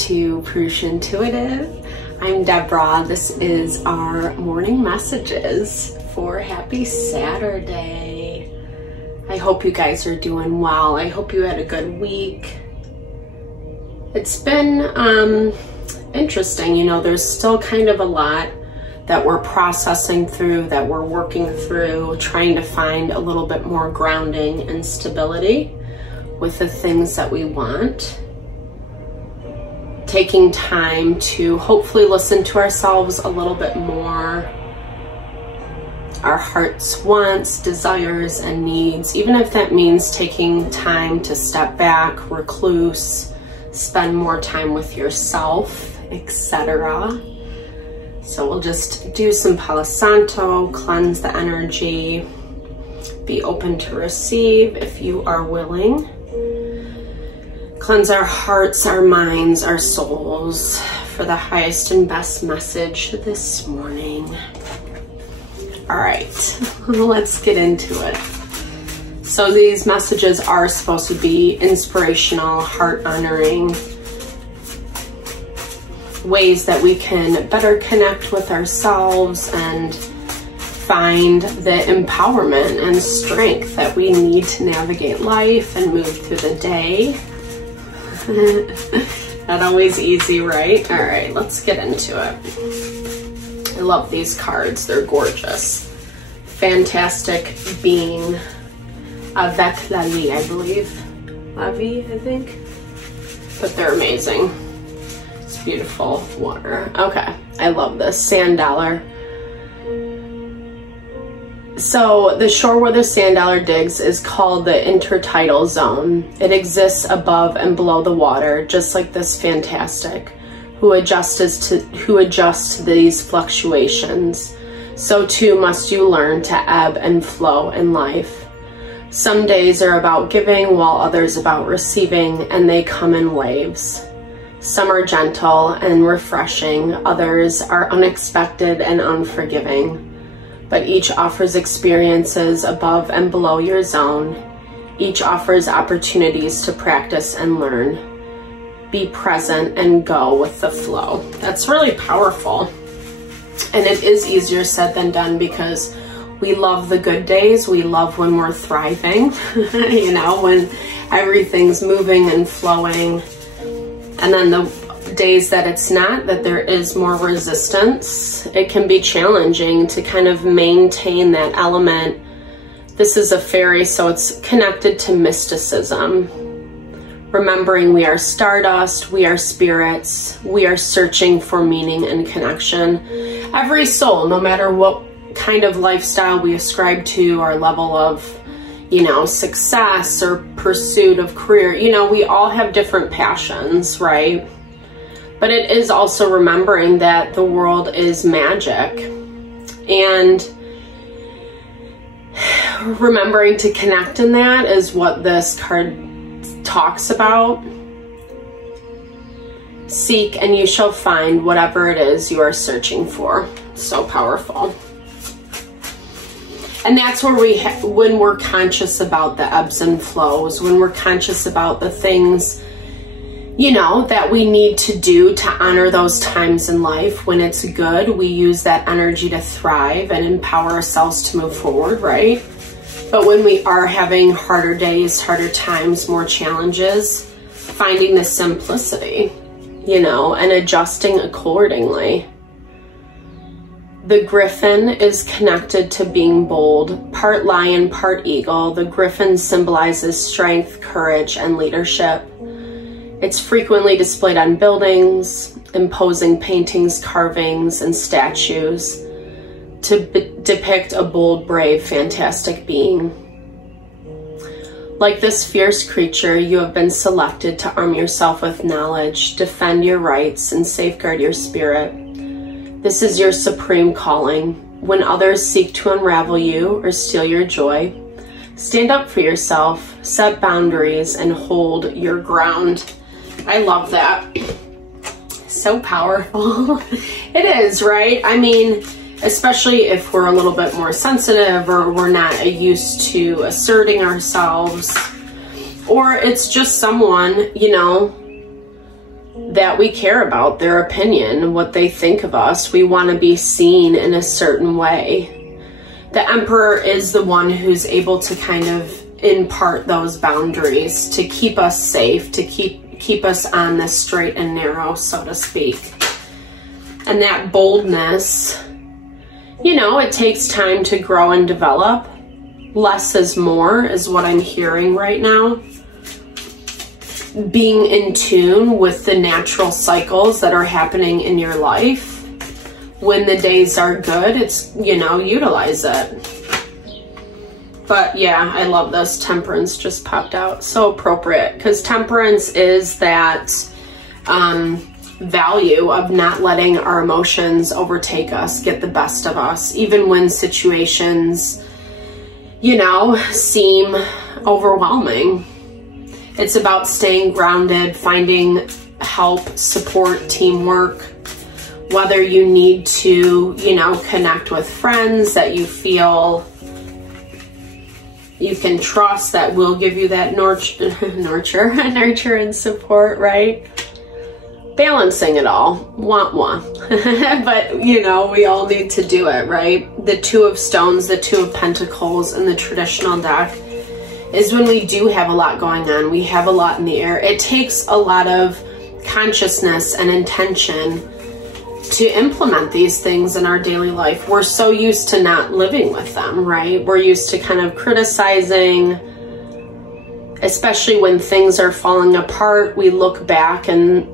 to Purusha Intuitive. I'm Deborah. This is our morning messages for happy Saturday. I hope you guys are doing well. I hope you had a good week. It's been interesting, you know, there's still kind of a lot that we're processing through, that we're working through, trying to find a little bit more grounding and stability with the things that we want. Taking time to hopefully listen to ourselves a little bit more, our heart's wants, desires, and needs, even if that means taking time to step back, recluse, spend more time with yourself, etc. So we'll just do some Palo Santo, cleanse the energy, be open to receive if you are willing. Cleanse our hearts, our minds, our souls for the highest and best message this morning. All right, let's get into it. So these messages are supposed to be inspirational, heart-honoring, ways that we can better connect with ourselves and find the empowerment and strength that we need to navigate life and move through the day. Not always easy, right? All right, let's get into it. I love these cards. They're gorgeous. Fantastic being. Avec la vie, I believe. La vie, I think. But they're amazing. It's beautiful water. Okay, I love this. Sand dollar. So the shore where the sand dollar digs is called the intertidal zone. It exists above and below the water, just like this fantastic, who adjusts to these fluctuations. So too must you learn to ebb and flow in life. Some days are about giving while others about receiving, and they come in waves. Some are gentle and refreshing, others are unexpected and unforgiving. But each offers experiences above and below your zone. Each offers opportunities to practice and learn. Be present and go with the flow. That's really powerful. And it is easier said than done because we love the good days. We love when we're thriving, you know, when everything's moving and flowing. And then the days that it's not, that there is more resistance, it can be challenging to kind of maintain that element. This is a fairy, so it's connected to mysticism. Remembering we are stardust, we are spirits, we are searching for meaning and connection. Every soul, no matter what kind of lifestyle we ascribe to, our level of, you know, success or pursuit of career, you know, we all have different passions, right? But it is also remembering that the world is magic and remembering to connect in that is what this card talks about. Seek and you shall find whatever it is you are searching for. So powerful. And that's where when we're conscious about the ebbs and flows, when we're conscious about the things, you know, that we need to do to honor those times in life. When it's good, we use that energy to thrive and empower ourselves to move forward, right? But when we are having harder days, harder times, more challenges, finding the simplicity, you know, and adjusting accordingly. The griffin is connected to being bold, part lion, part eagle. The griffin symbolizes strength, courage, and leadership. It's frequently displayed on buildings, imposing paintings, carvings, and statues to depict a bold, brave, fantastic being. Like this fierce creature, you have been selected to arm yourself with knowledge, defend your rights, and safeguard your spirit. This is your supreme calling. When others seek to unravel you or steal your joy, stand up for yourself, set boundaries, and hold your ground. I love that. So powerful. It is, right? I mean, especially if we're a little bit more sensitive or we're not used to asserting ourselves, or it's just someone, you know, that we care about, their opinion, what they think of us. We want to be seen in a certain way. The Emperor is the one who's able to kind of impart those boundaries to keep us safe, to keep us on the straight and narrow, so to speak. And that boldness, you know, it takes time to grow and develop. Less is more is what I'm hearing right now. Being in tune with the natural cycles that are happening in your life. When the days are good, it's, you know, utilize it. But yeah, I love this. Temperance just popped out. So appropriate, because temperance is that value of not letting our emotions overtake us, get the best of us, even when situations, you know, seem overwhelming. It's about staying grounded, finding help, support, teamwork, whether you need to, you know, connect with friends that you feel you can trust that will give you that nurture and support, right? Balancing it all, but you know, we all need to do it, right? The Two of Stones, the Two of Pentacles in the traditional deck is when we do have a lot going on. We have a lot in the air. It takes a lot of consciousness and intention to implement these things in our daily life. We're so used to not living with them, right? We're used to kind of criticizing, especially when things are falling apart. We look back and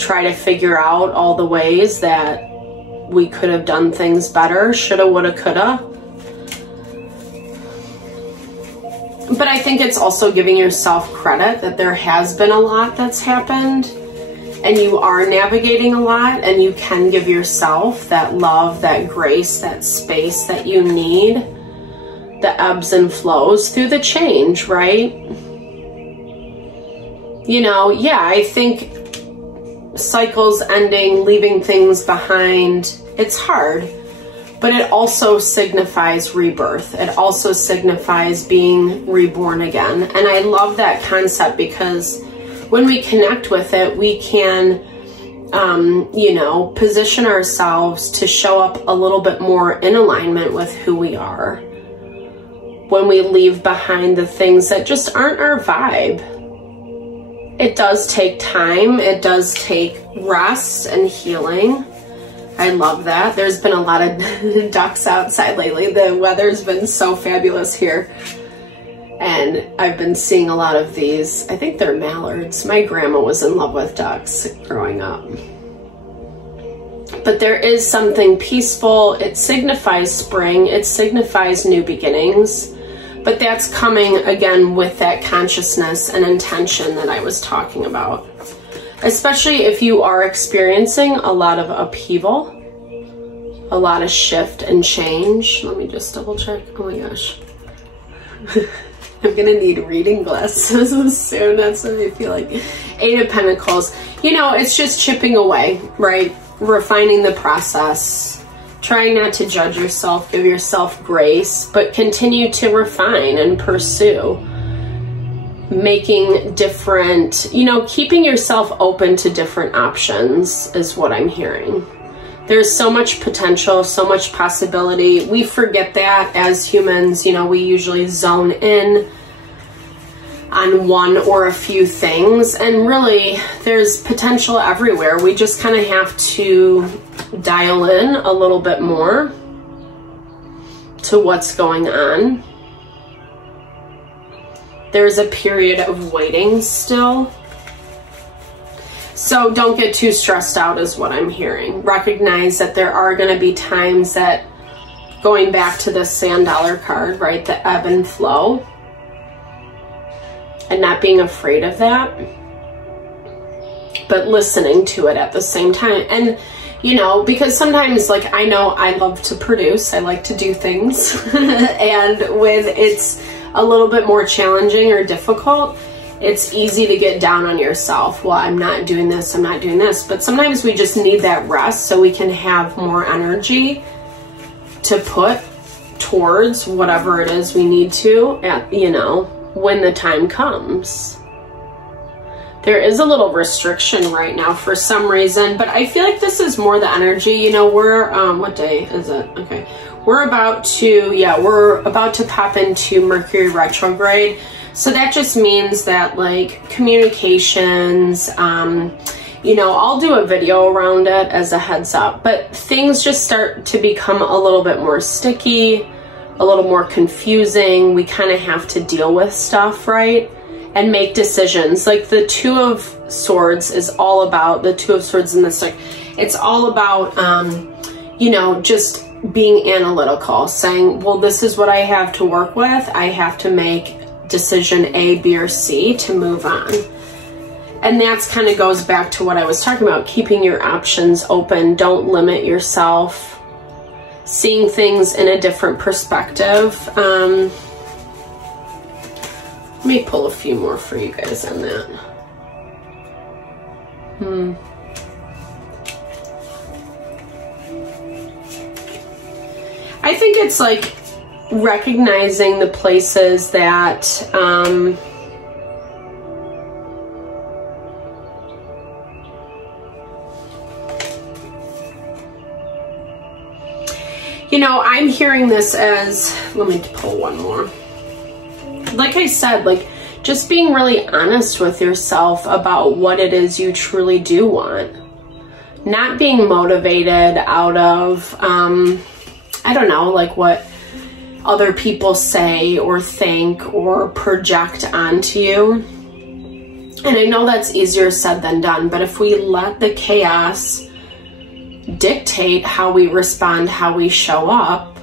try to figure out all the ways that we could have done things better, shoulda, woulda, coulda. But I think it's also giving yourself credit that there has been a lot that's happened and you are navigating a lot, and you can give yourself that love, that grace, that space that you need, the ebbs and flows through the change, right? You know, yeah, I think cycles ending, leaving things behind, it's hard, but it also signifies rebirth. It also signifies being reborn again. And I love that concept because when we connect with it, we can, you know, position ourselves to show up a little bit more in alignment with who we are. When we leave behind the things that just aren't our vibe. It does take time. It does take rest and healing. I love that. There's been a lot of ducks outside lately. The weather's been so fabulous here. And I've been seeing a lot of these. I think they're mallards. My grandma was in love with ducks growing up. But there is something peaceful. It signifies spring. It signifies new beginnings. But that's coming again with that consciousness and intention that I was talking about. Especially if you are experiencing a lot of upheaval, a lot of shift and change. Let me just double check. Oh my gosh. I'm gonna need reading glasses soon. That's what I feel like. Eight of Pentacles. You know, it's just chipping away, right? Refining the process. Trying not to judge yourself. Give yourself grace. But continue to refine and pursue. Making different, you know, keeping yourself open to different options is what I'm hearing. There's so much potential, so much possibility. We forget that as humans. You know, we usually zone in on one or a few things, and really there's potential everywhere. We just kind of have to dial in a little bit more to what's going on. There's a period of waiting still. So don't get too stressed out is what I'm hearing. Recognize that there are going to be times that, going back to the sand dollar card, right, the ebb and flow, and not being afraid of that, but listening to it at the same time. And, you know, because sometimes, like, I know I love to produce, I like to do things, and when it's a little bit more challenging or difficult, it's easy to get down on yourself. Well, I'm not doing this, I'm not doing this. But sometimes we just need that rest so we can have more energy to put towards whatever it is we need to, at, you know, when the time comes. There is a little restriction right now for some reason, but I feel like this is more the energy. You know, we're, what day is it? Okay. We're about to pop into Mercury retrograde. So that just means that like communications, you know, I'll do a video around it as a heads up, but things just start to become a little bit more sticky, a little more confusing. We kind of have to deal with stuff, right? And make decisions. Like the Two of Swords is all about, the Two of Swords in this deck, it's all about, you know, just being analytical, saying, well, this is what I have to work with. I have to make decision A, B, or C to move on. And that's kind of goes back to what I was talking about, keeping your options open. Don't limit yourself. Seeing things in a different perspective. Let me pull a few more for you guys on that. I think it's like recognizing the places that you know, I'm hearing this as, let me pull one more. Like I said, like just being really honest with yourself about what it is you truly do want. Not being motivated out of, I don't know, like what other people say or think or project onto you. And I know that's easier said than done, but if we let the chaos dictate how we respond, how we show up,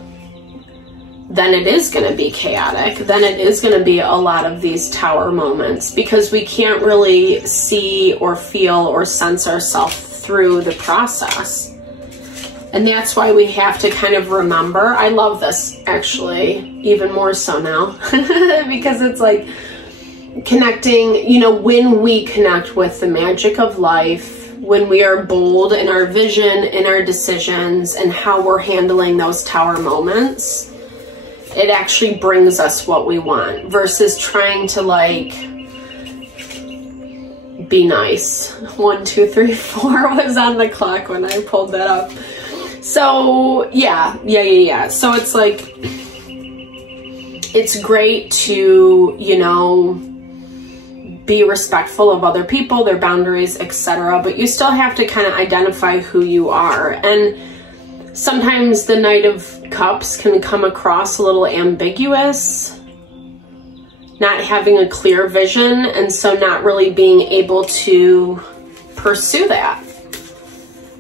then it is going to be chaotic. Then it is going to be a lot of these tower moments because we can't really see or feel or sense ourselves through the process. And that's why we have to kind of remember. I love this actually, even more so now, because it's like connecting, you know, when we connect with the magic of life, when we are bold in our vision, in our decisions, and how we're handling those tower moments, it actually brings us what we want versus trying to like be nice. 1, 2, 3, 4 was on the clock when I pulled that up. So yeah. So it's like, it's great to, you know, be respectful of other people, their boundaries, etc. But you still have to kind of identify who you are. And sometimes the Knight of Cups can come across a little ambiguous, not having a clear vision, and so not really being able to pursue that.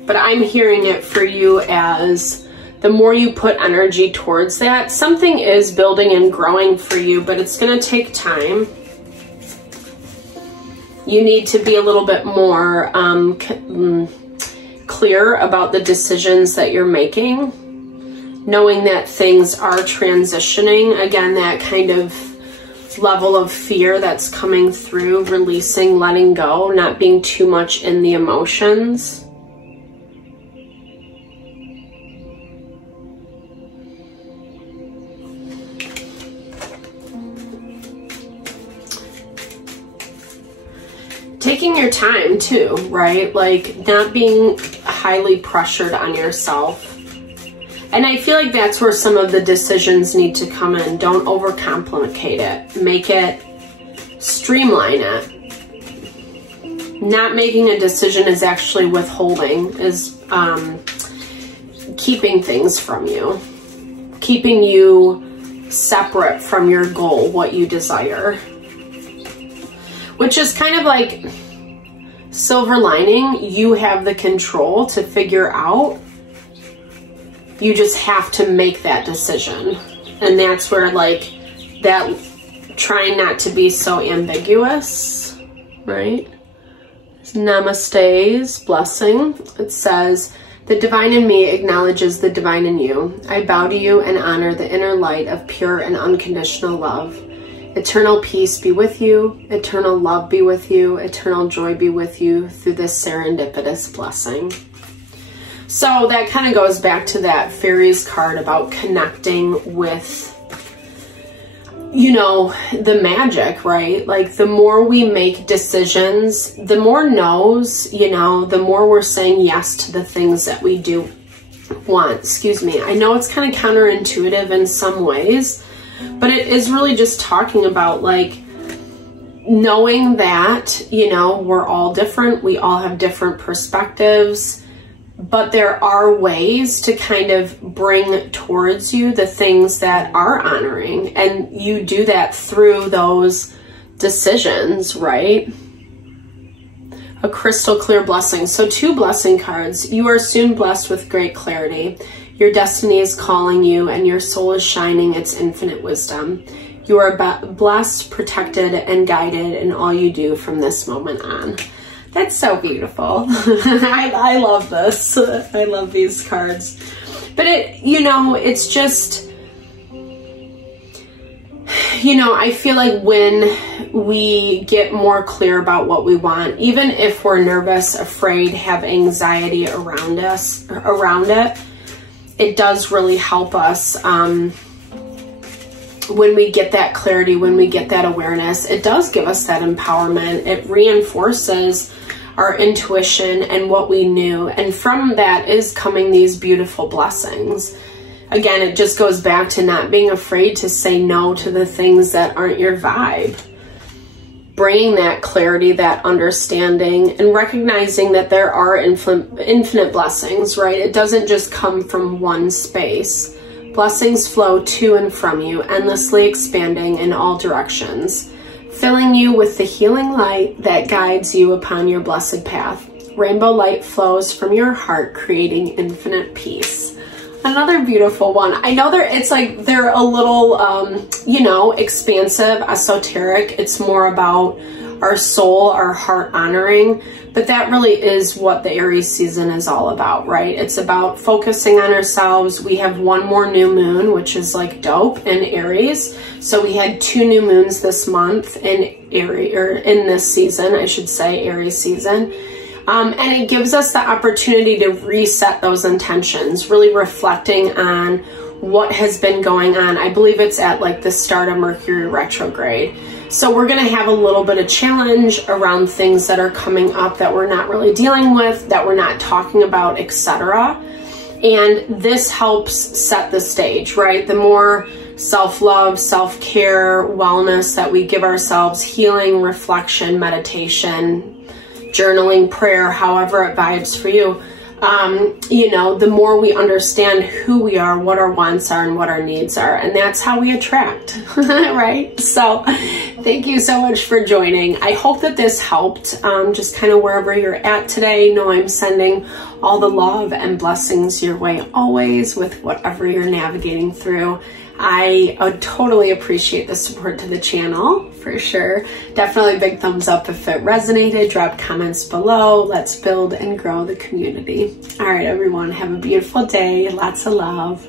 But I'm hearing it for you as the more you put energy towards that, something is building and growing for you, but it's going to take time. You need to be a little bit more clear about the decisions that you're making, knowing that things are transitioning. Again, that kind of level of fear that's coming through, releasing, letting go, not being too much in the emotions. Taking your time too, right? Like not being highly pressured on yourself. And I feel like that's where some of the decisions need to come in. Don't overcomplicate it. Make it, streamline it. Not making a decision is actually withholding, is keeping things from you. Keeping you separate from your goal, what you desire. Which is kind of like silver lining. You have the control to figure out. You just have to make that decision. And that's where like that trying not to be so ambiguous, right? Namaste's blessing. It says, the divine in me acknowledges the divine in you. I bow to you and honor the inner light of pure and unconditional love. Eternal peace be with you, eternal love be with you, eternal joy be with you through this serendipitous blessing. So that kind of goes back to that fairies card about connecting with you know, the magic, right? Like the more we make decisions, the more no's, you know, the more we're saying yes to the things that we do want. Excuse me. I know it's kind of counterintuitive in some ways, but it is really just talking about like knowing that, you know, we're all different. We all have different perspectives, but there are ways to kind of bring towards you the things that are honoring. And you do that through those decisions, right? A crystal clear blessing. So 2 blessing cards. You are soon blessed with great clarity. Your destiny is calling you and your soul is shining its infinite wisdom. You are blessed, protected, and guided in all you do from this moment on. That's so beautiful. I love this. I love these cards. But it, you know, it's just, you know, I feel like when we get more clear about what we want, even if we're nervous, afraid, have anxiety around it, it does really help us. When we get that clarity, when we get that awareness, it does give us that empowerment. It reinforces our intuition and what we knew. And from that is coming these beautiful blessings. Again, it just goes back to not being afraid to say no to the things that aren't your vibe. Bringing that clarity, that understanding, and recognizing that there are infinite blessings, right? It doesn't just come from one space. Blessings flow to and from you, endlessly expanding in all directions, filling you with the healing light that guides you upon your blessed path. Rainbow light flows from your heart, creating infinite peace. Another beautiful one. I know they're a little, you know, expansive, esoteric. It's more about our soul, our heart honoring, but that really is what the Aries season is all about, right? It's about focusing on ourselves. We have one more new moon, which is like dope in Aries. So we had 2 new moons this month in Aries, or in this season, I should say, Aries season. And it gives us the opportunity to reset those intentions, really reflecting on what has been going on. I believe it's at like the start of Mercury retrograde. So we're going to have a little bit of challenge around things that are coming up that we're not really dealing with, that we're not talking about, etc. And this helps set the stage, right? The more self-love, self-care, wellness that we give ourselves, healing, reflection, meditation, journaling, prayer, however it vibes for you, you know, the more we understand who we are, what our wants are, and what our needs are. And that's how we attract, right? So thank you so much for joining. I hope that this helped, just kind of wherever you're at today. Know I'm sending all the love and blessings your way always with whatever you're navigating through. I totally appreciate the support to the channel, for sure. Definitely big thumbs up if it resonated. Drop comments below. Let's build and grow the community. All right, everyone, have a beautiful day. Lots of love.